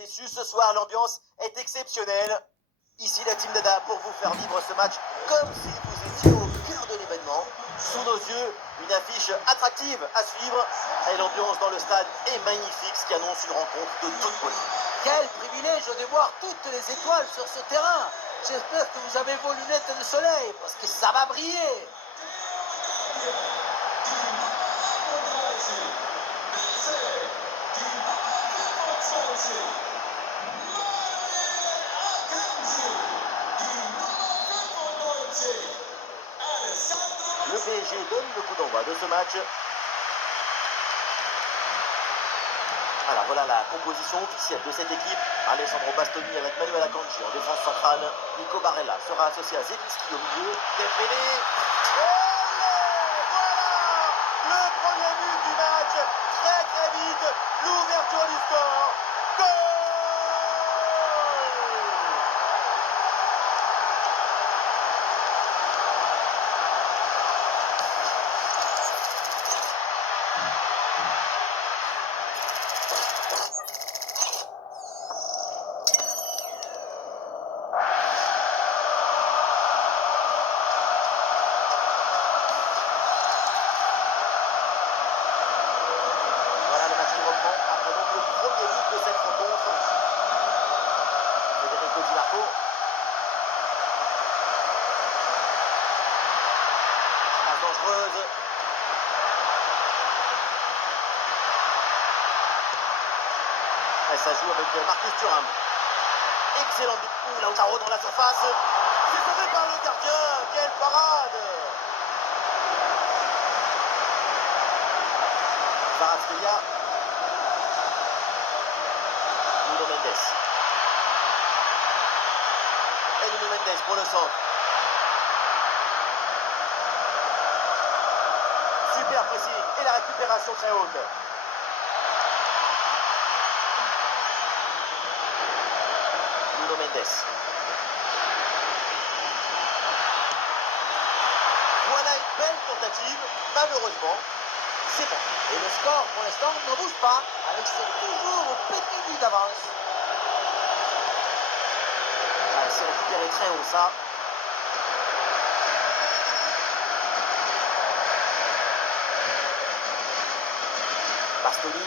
Déçu ce soir, l'ambiance est exceptionnelle. Ici la Team Dada pour vous faire vivre ce match comme si vous étiez au cœur de l'événement. Sous nos yeux, une affiche attractive à suivre et l'ambiance dans le stade est magnifique, ce qui annonce une rencontre de toute beauté. Quel privilège de voir toutes les étoiles sur ce terrain. J'espère que vous avez vos lunettes de soleil parce que ça va briller. Le PSG donne le coup d'envoi de ce match. Alors voilà la composition officielle de cette équipe. Alessandro Bastoni avec Manuel Akanji en défense centrale. Nico Barella sera associé à Zelinski au milieu. Dembélé. Voilà le premier but du match. Très vite. L'ouverture du score. Goal! Voilà le match qui reprend après donc le premier but de cette rencontre. Federico Di Marco. Passe dangereuse. Et ça joue avec Marcus Thuram. Excellent but. Ouh, Lautaro dans la surface. C'est sauvé par le gardien. Quelle parade! Kvaratskhelia. Nuno Mendes. Et Nuno Mendes pour le centre. Super précis. Et la récupération très haute. Nuno Mendes. Voilà une belle tentative. Malheureusement, c'est bon. Et le score pour l'instant ne bouge pas avec toujours au petit but d'avance. Ah, c'est récupéré très haut ça. Bastoni.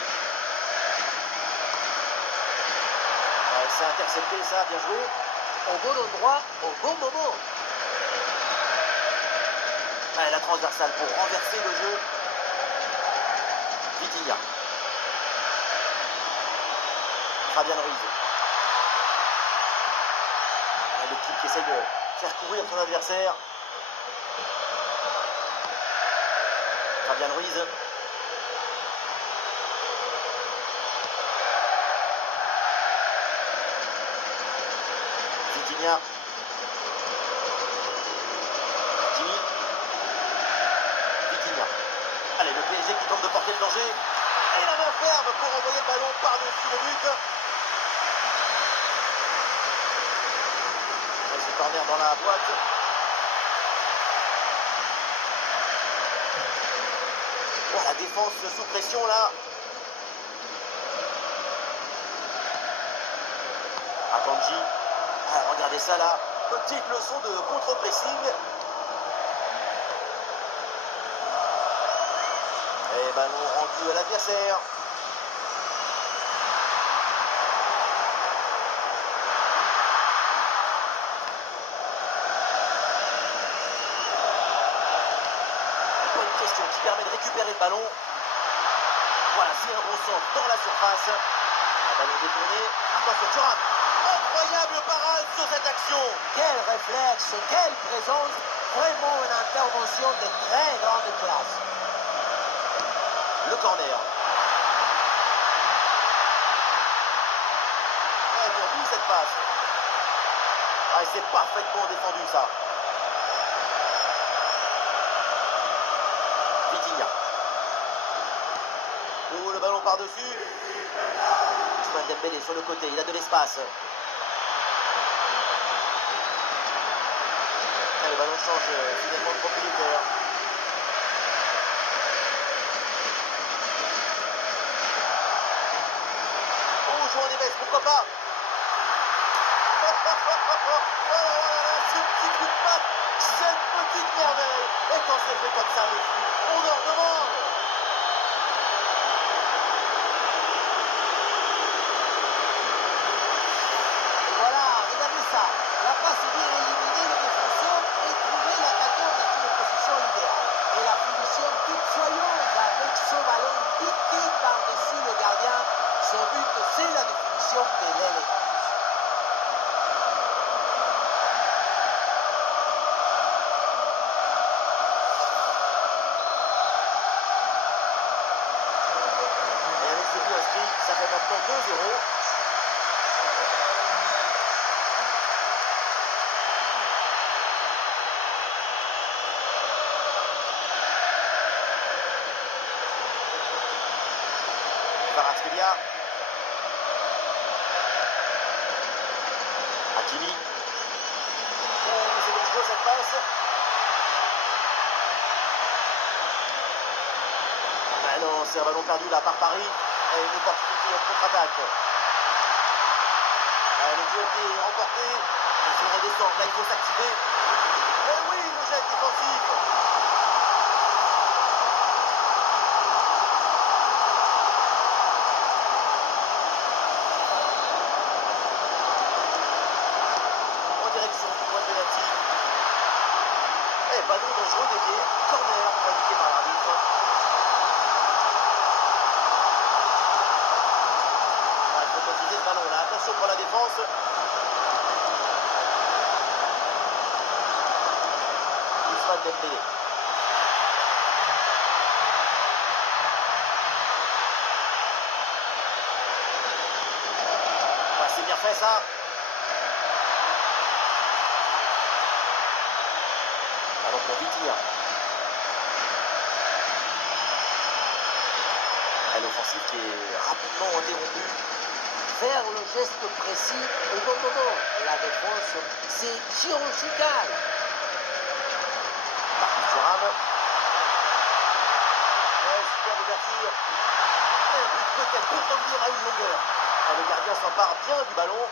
Ouais, c'est intercepté ça, bien joué. Au bon endroit, au bon moment. Allez, la transversale pour renverser le jeu. Vitinha. Fabian Ruiz. L'équipe qui essaie de faire courir son adversaire. Fabian Ruiz. Vitinha. Kimi. Vitinha. Allez, le PSG qui tente de porter le danger. Et la main ferme pour envoyer le ballon par-dessus le but. Et ce corner dans la boîte. Oh, la défense sous pression là. Akanji. Ah, regardez ça là. Petite leçon de contre-pressing. Et ballon rendu à l'adversaire. Bonne question qui permet de récupérer le ballon. Voilà, c'est un bon centre dans la surface. Un ballon détourné. Attention, Thuram. Incroyable parade sur cette action. Quel réflexe, quelle présence. Vraiment une intervention de très grande classe. Le corner. Ouais, bien vu cette passe. Ah, et c'est parfaitement défendu ça. Vitinha. Oh, le ballon par-dessus. Ousmane Dembélé sur le côté, il a de l'espace. Ah, le ballon change finalement de propriétaire. Oh, João Neves, pourquoi pas? c'est fait comme ça le foot. On leur demande. Et voilà, regardez ça. La passe vient éliminer le défenseur et trouver l'attaquant dans une position idéale. Et la punition toute soyeuse avec ce ballon piqué par-dessus le gardien. Ce but, c'est la définition de l'élégance. Et avec ce but inscrit, ça fait maintenant 2-0. Kvaratskhelia. Hakimi. Oh, c'est dangereux cette passe. Ah non, c'est un ballon perdu là par Paris. Et une opportunité de contre-attaque. Le jeu qui est remporté. Il faut redescendre. Là, il faut s'activer. Et oui, le geste défensif. En direction du point de pénalty. Et ballon dangereux dévié. Corner indiqué par l'arbitre. Il faut continuer ce ballon là. Attention pour la défense. Ousmane Dembélé. C'est bien fait ça. Alors pour Vitinha. L'offensive qui est rapidement interrompue. Faire le geste précis au bon moment. La défense, c'est chirurgical. Marcus Thuram. Super ouverture. Et un but peut-être pour revenir à une longueur. Le gardien s'empare bien du ballon.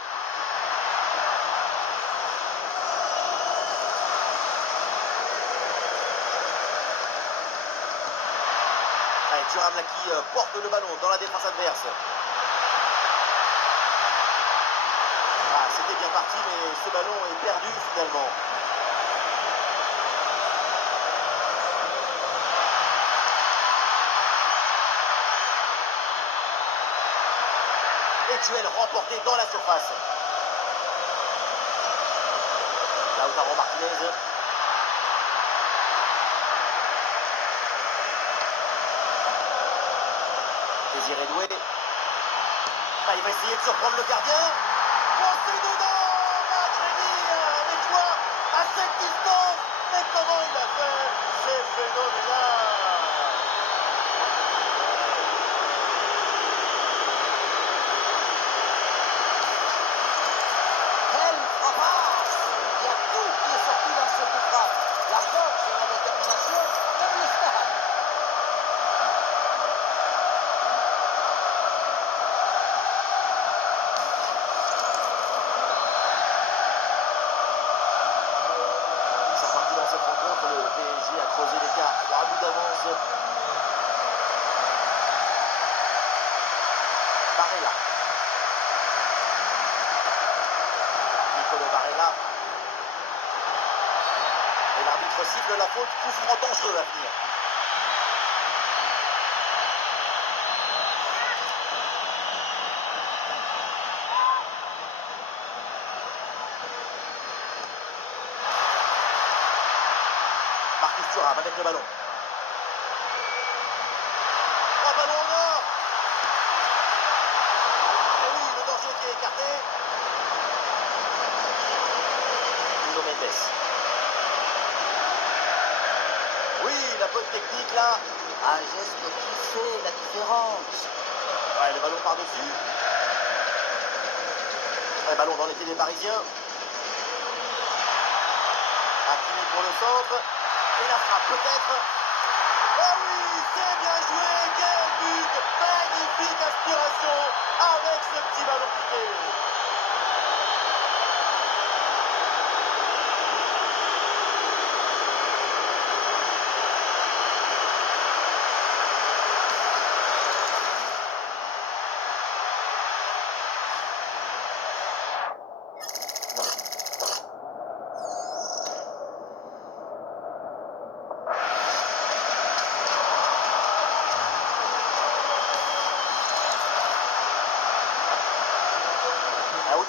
Allez, Thuram là qui porte le ballon dans la défense adverse. Ah, c'était bien parti, mais ce ballon est perdu finalement. Et duel remporté dans la surface. Lautaro Martinez. Désiré Doué. Ah, il va essayer de surprendre le gardien. Pensez dedans, Madrid. Mais quoi, à cette distance, mais comment il a fait? C'est phénoménal. Quelle frappe! Il y a tout qui est sorti dans cette frappe. La force, la détermination, même le stade. C'est parti dans cette rencontre. Le PSG a creusé l'écart. 3 buts d'avance. Barella. Nicolo Barella. Et l'arbitre siffle la faute. Coup franc dangereux à venir. Marcus Thuram avec le ballon. Oh, ballon en or. Et oui, le danger qui est écarté. Nuno Mendes. Oui, la bonne technique là. Un geste qui fait la différence. Ouais, le ballon par-dessus. Un ballon dans les pieds des Parisiens. Hakimi pour le centre. Et la frappe peut-être. Oh oui, c'est bien joué. Quel but. Magnifique inspiration avec ce petit ballon piqué.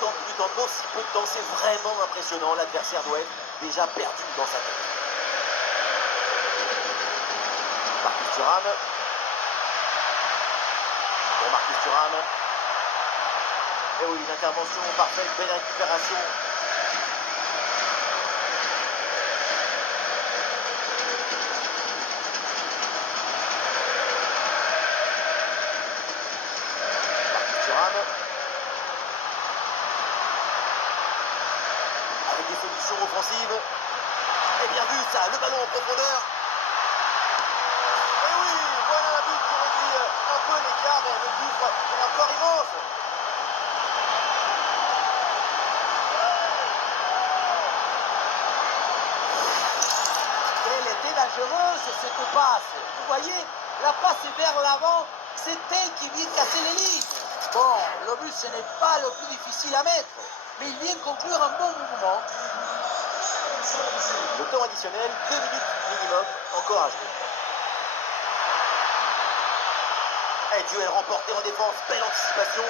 temps de but en aussi peu de temps, c'est vraiment impressionnant. L'adversaire doit être déjà perdu dans sa tête. Marcus Thuram. Bon, Marcus Thuram. Et oui, une intervention parfaite, belle récupération. Marcus Thuram. Avec des solutions offensives. Et bien vu ça, le ballon en profondeur. Et oui, voilà un but qui réduit un peu l'écart, mais le gouffre est encore immense. Elle était dangereuse cette passe. Vous voyez, la passe est vers l'avant, c'est elle qui vient casser les lignes. Bon, le but ce n'est pas le plus difficile à mettre, mais il vient conclure un bon mouvement. Le temps additionnel, 2 minutes minimum, encore à jouer. Et duel remporté en défense, belle anticipation.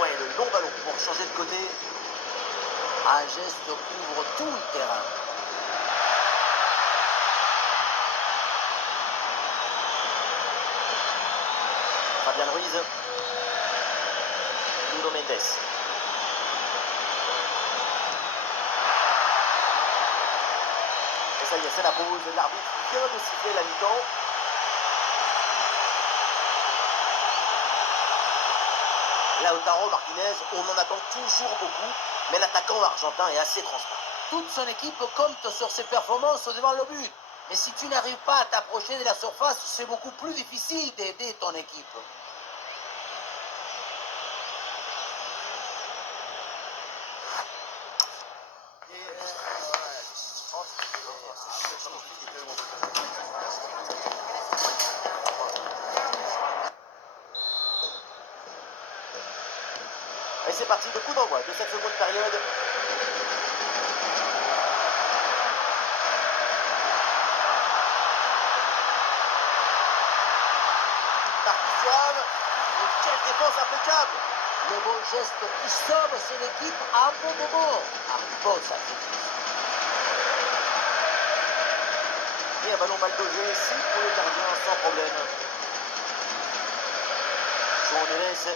Ouais, le long ballon pour changer de côté. Un geste couvre tout le terrain. Fabian Ruiz. Nuno Mendes. Et ça y est, c'est la pause. L'arbitre vient de siffler la mi-temps. Lautaro Martinez, on en attend toujours beaucoup, mais l'attaquant argentin est assez transparent. Toute son équipe compte sur ses performances devant le but. Mais si tu n'arrives pas à t'approcher de la surface, c'est beaucoup plus difficile d'aider ton équipe. Et c'est parti, le coup d'envoi de cette seconde période. Marcus Thuram, quelle défense impeccable. Le bon geste qui sauve son équipe à un bon moment. Un bon sacrifice. Et un ballon mal dosé, ici pour le gardien sans problème. João Neves.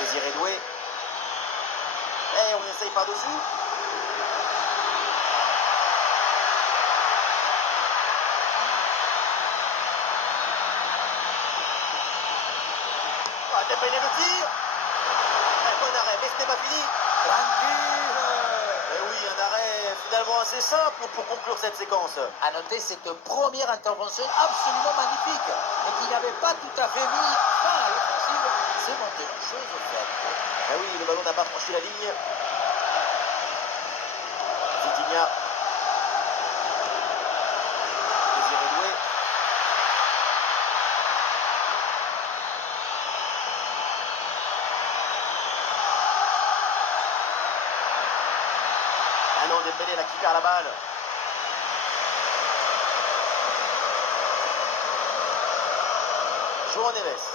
Désiré Doué. Et on essaye par-dessus. Ah, Dembélé le tir. Un bon arrêt, mais ce n'est pas fini. Tranquille. Et oui, un arrêt finalement assez simple pour conclure cette séquence. À noter cette première intervention absolument magnifique, mais qui n'avait pas tout à fait mis fin à l'offensive. C'est maintenant chose faite. Ah oui, le ballon n'a pas franchi la ligne. Vitinha. Désiré Doué. Ah non, Dembélé là qui perd la balle. João Neves.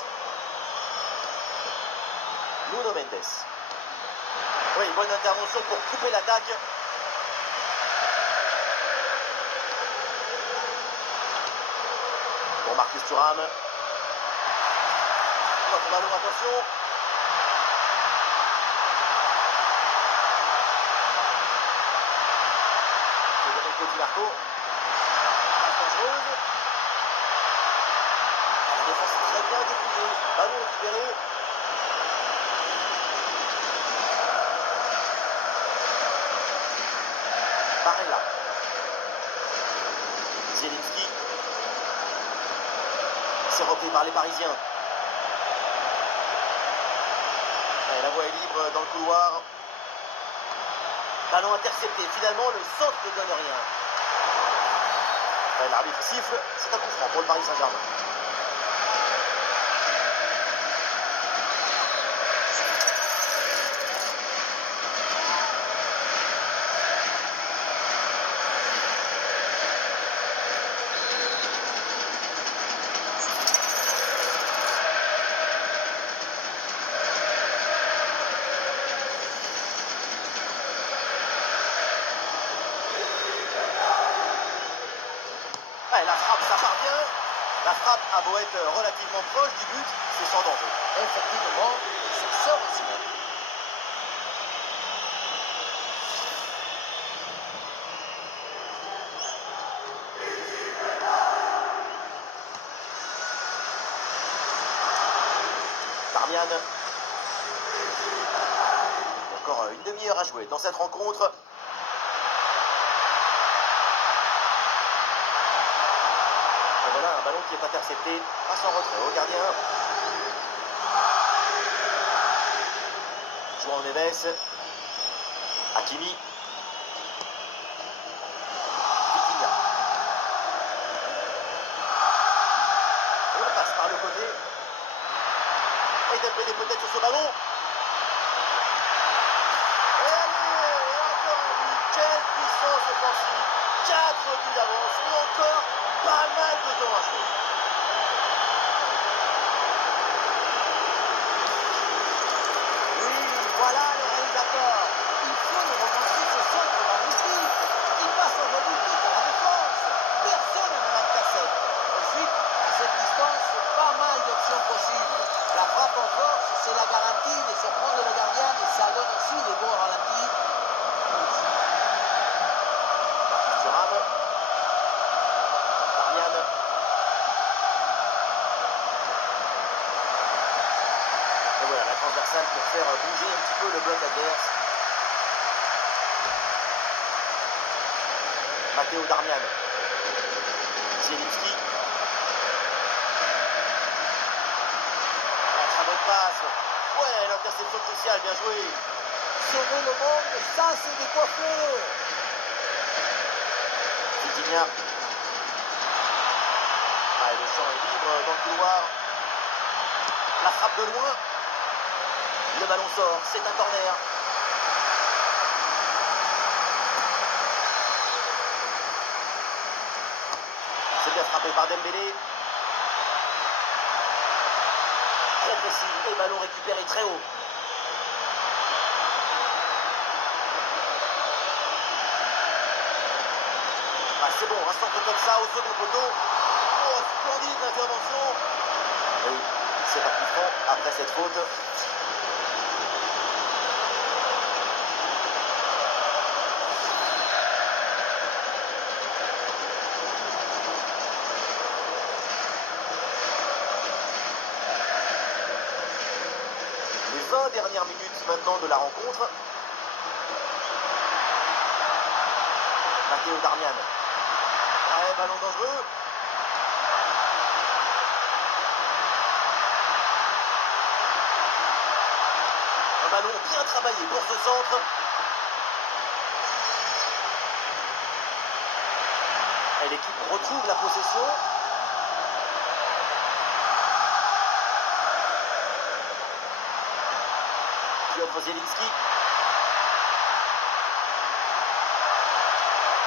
Nuno Mendes. Oui, bonne intervention pour couper l'attaque. Pour Marcus Thuram. Notre ballon, attention. Petit Marco. Passe dangereuse. La défense est très bien dépouillée. Ballon récupéré. Barella. Zielinski. C'est repris par les Parisiens. Et la voie est libre dans le couloir. Ballon intercepté. Finalement, le centre ne donne rien. L'arbitre siffle. C'est un coup franc pour le Paris Saint-Germain. Ouais, la frappe, ça part bien. La frappe a beau être relativement proche du but, c'est sans danger. Effectivement, c'est ça aussi. Darmian. Encore une demi-heure à jouer dans cette rencontre. Et voilà un ballon qui est intercepté. Passe en retrait au gardien. João Neves. Hakimi. Vitinha. Et on passe par le côté. Et Dembélé peut-être sur ce ballon. Et allez, et encore un but. Quelle puissance offensive. 4 buts d'avance et encore pas mal de temps à jouer. Oui, voilà le réalisateur. Il faut le remonter ce centre magnifique. Il passe en magnifique à la défense. Personne ne l'intercepte. Ensuite, à cette distance, pas mal d'options possibles. La frappe en force, c'est la garantie de surprendre le gardien et ça donne aussi des bons ralentis. Marcus Thuram. Darmian. Et voilà la transversale pour faire bouger un petit peu le bloc adverse. Matteo Darmian. Zielinski. La très bonne passe. Ouais, l'interception cruciale, bien joué. Sauver le monde, ça c'est des coiffeurs. Vitinha. Ah, et le champ est libre dans le couloir. La frappe de loin. Le ballon sort, c'est un corner. C'est bien frappé par Dembélé. Très précis et ballon récupéré très haut. Ah, c'est bon, un centre comme ça au second poteau. Oh, splendide l'intervention. Oui, c'est un coup franc après cette faute. Les 20 dernières minutes maintenant de la rencontre. Matteo Darmian. Ouais, ballon dangereux. Un ballon bien travaillé pour ce centre. Et l'équipe retrouve la possession. Piotr Zielinski.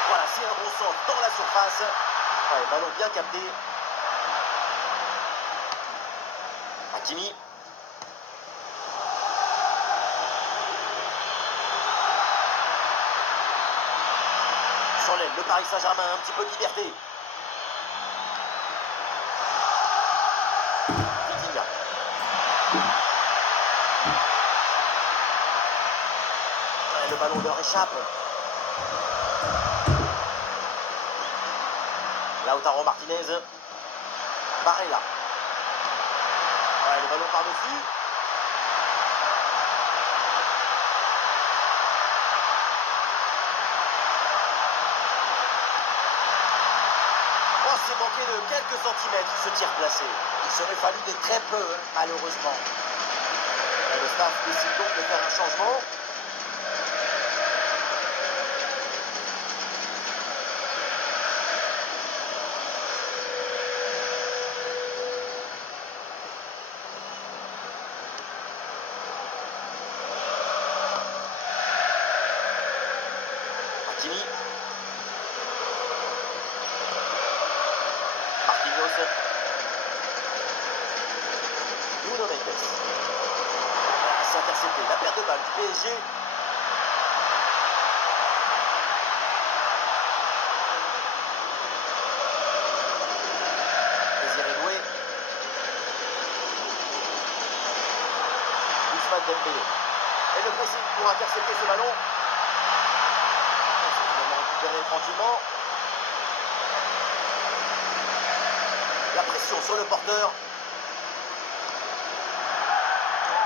Voilà, c'est un bon centre dans la surface. Ouais, ballon bien capté. Hakimi. Sur l'aile, le Paris Saint-Germain, un petit peu de liberté. Vitinha. Ouais, le ballon leur échappe. Lautaro Martinez. Barella. Ouais, le ballon par-dessus. Oh, c'est manqué de quelques centimètres ce tir placé. Il serait fallu de très peu, malheureusement. Et le staff décide donc de faire un changement. Hakimi. Marquinhos. Nuno Mendes. Ah, c'est intercepté. La perte de balle du PSG. Ousmane Dembélé. Et le pressing pour intercepter ce ballon. C'est finalement récupéré tranquillement. La pression sur le porteur.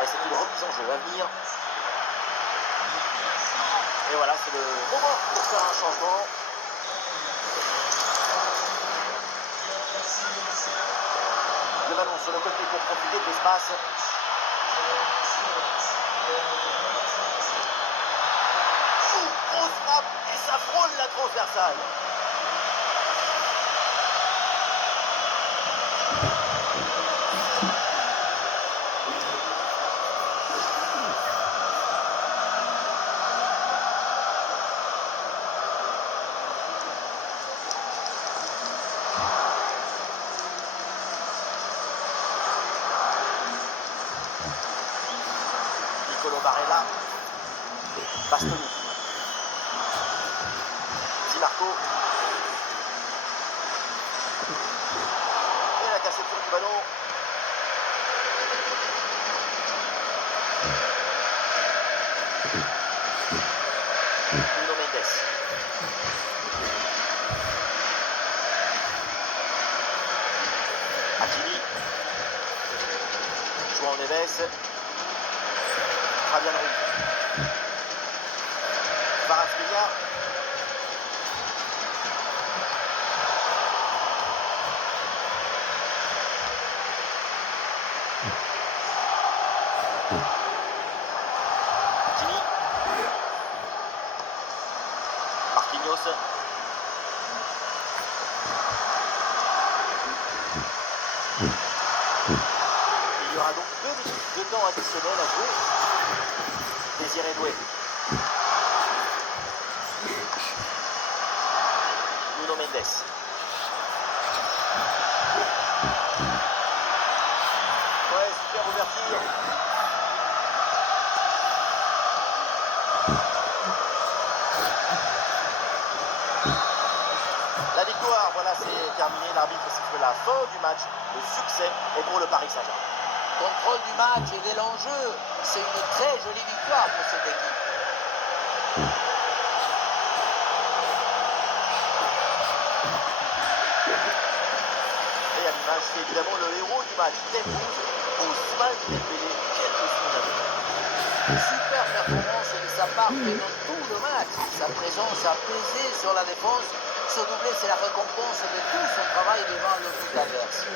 Et c'est une remise en jeu à venir. Et voilà, c'est le moment pour faire un changement. Le ballon sur le côté pour profiter de l'espace. Grosse frappe et ça frôle la transversale. Nicolo Barella, Bastoni, Di Marco, et la cassette du ballon. Nuno Mendes. Hakimi, João Neves, Fabian Ruiz, Kvaratskhelia, Hakimi, Marquinhos, il y aura donc 2 minutes de temps additionnel à jouer. Désiré Doué. Nuno Mendes. Ouais, super ouverture. La victoire, voilà, c'est terminé. L'arbitre siffle la fin du match. Le succès est pour le Paris Saint-Germain. Contrôle du match et de l'enjeu. C'est une très jolie victoire pour cette équipe. Et à l'image, c'est évidemment le héros du match, Dembouz, Ousmane Dembélé. Quel que son avenir. Super performance de sa part pendant tout le match. Sa présence a pesé sur la défense. Ce doublé, c'est la récompense de tout son travail devant le but adverse.